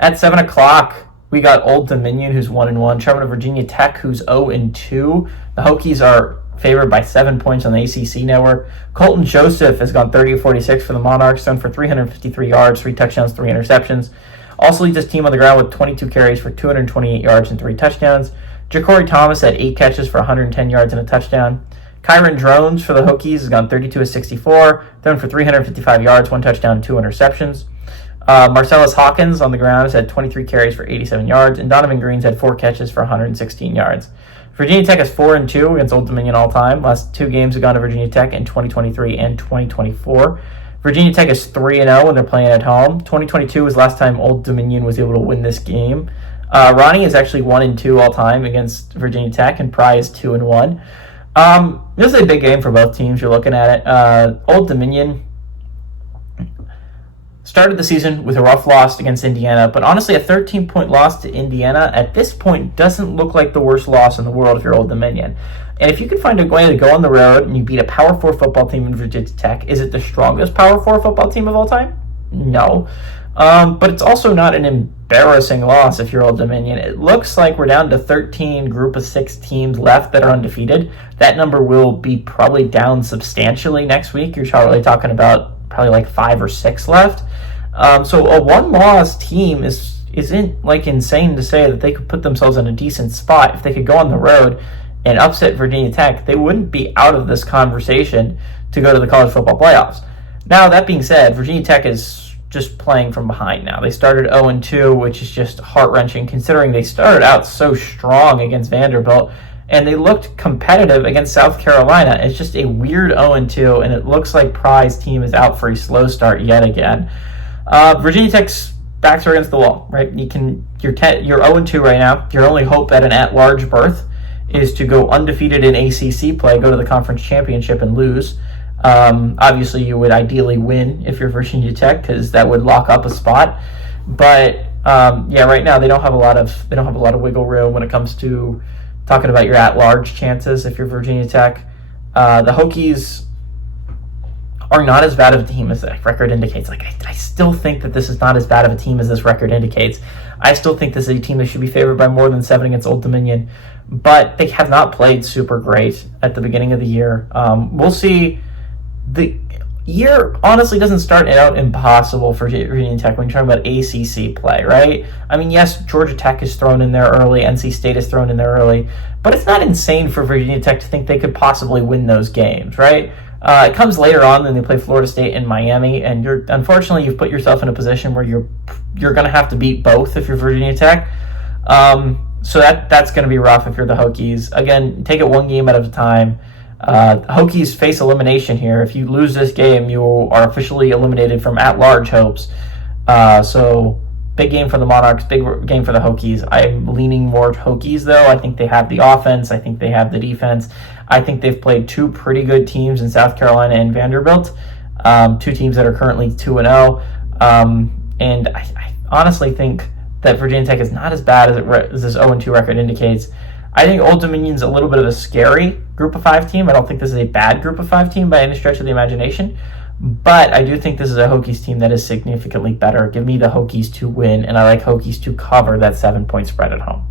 At 7 o'clock, we got Old Dominion, who's 1-1, traveling to Virginia Tech, who's 0-2. The Hokies are favored by 7 points on the ACC network. Colton Joseph has gone 30-46 for the Monarchs, thrown for 353 yards, 3 touchdowns, 3 interceptions. Also leads his team on the ground with 22 carries for 228 yards and 3 touchdowns. Ja'Cory Thomas had 8 catches for 110 yards and a touchdown. Kyron Drones for the Hokies has gone 32-64, thrown for 355 yards, 1 touchdown, 2 interceptions. Marcellus Hawkins on the ground has had 23 carries for 87 yards, and Donovan Green's had 4 catches for 116 yards. Virginia Tech is 4-2 against Old Dominion all time. Last 2 games have gone to Virginia Tech in 2023 and 2024. Virginia Tech is 3-0 when they're playing at home. 2022 was last time Old Dominion was able to win this game. Ronnie is actually 1-2 all time against Virginia Tech, and Pry is 2-1. This is a big game for both teams. You're looking at it. Old Dominion started the season with a rough loss against Indiana, but honestly, a 13-point loss to Indiana at this point doesn't look like the worst loss in the world if you're Old Dominion. And if you can find a way to go on the road and you beat a Power 4 football team in Virginia Tech, is it the strongest Power 4 football team of all time? No. But it's also not an embarrassing loss if you're Old Dominion. It looks like we're down to 13 group of 6 teams left that are undefeated. That number will be probably down substantially next week. You're probably talking about probably like 5 or 6 left. So a one-loss team isn't like insane to say that they could put themselves in a decent spot. If they could go on the road and upset Virginia Tech, they wouldn't be out of this conversation to go to the college football playoffs. Now, that being said, Virginia Tech is just playing from behind now. They started 0-2, which is just heart-wrenching considering they started out so strong against Vanderbilt, and they looked competitive against South Carolina. It's just a weird 0-2, and it looks like Pry's team is out for a slow start yet again. Virginia Tech's backs are against the wall, right? You're 0-2 right now. Your only hope at an at-large berth is to go undefeated in ACC play, go to the conference championship and lose. Obviously, you would ideally win if you're Virginia Tech because that would lock up a spot. But right now they don't have a lot of wiggle room when it comes to talking about your at-large chances if you're Virginia Tech. The Hokies are not as bad of a team as the record indicates. I still think that this is not as bad of a team as this record indicates. I still think this is a team that should be favored by more than 7 against Old Dominion, but they have not played super great at the beginning of the year. We'll see. The year honestly doesn't start out impossible for Virginia Tech when you're talking about ACC play, right? I mean, yes, Georgia Tech is thrown in there early, NC State is thrown in there early, but it's not insane for Virginia Tech to think they could possibly win those games, right? It comes later on when they play Florida State and Miami, and unfortunately you've put yourself in a position where you're going to have to beat both if you're Virginia Tech. So that's going to be rough if you're the Hokies. Again, take it one game at a time. Hokies face elimination here. If you lose this game, you are officially eliminated from at-large hopes. So big game for the Monarchs, big game for the Hokies. I'm leaning more Hokies, though. I think they have the offense. I think they have the defense. I think they've played 2 pretty good teams in South Carolina and Vanderbilt, 2 teams that are currently 2-0. And I honestly think that Virginia Tech is not as bad as this 0-2 record indicates. I think Old Dominion's a little bit of a scary Group of 5 team. I don't think this is a bad Group of 5 team by any stretch of the imagination. But I do think this is a Hokies team that is significantly better. Give me the Hokies to win, and I like Hokies to cover that 7-point spread at home.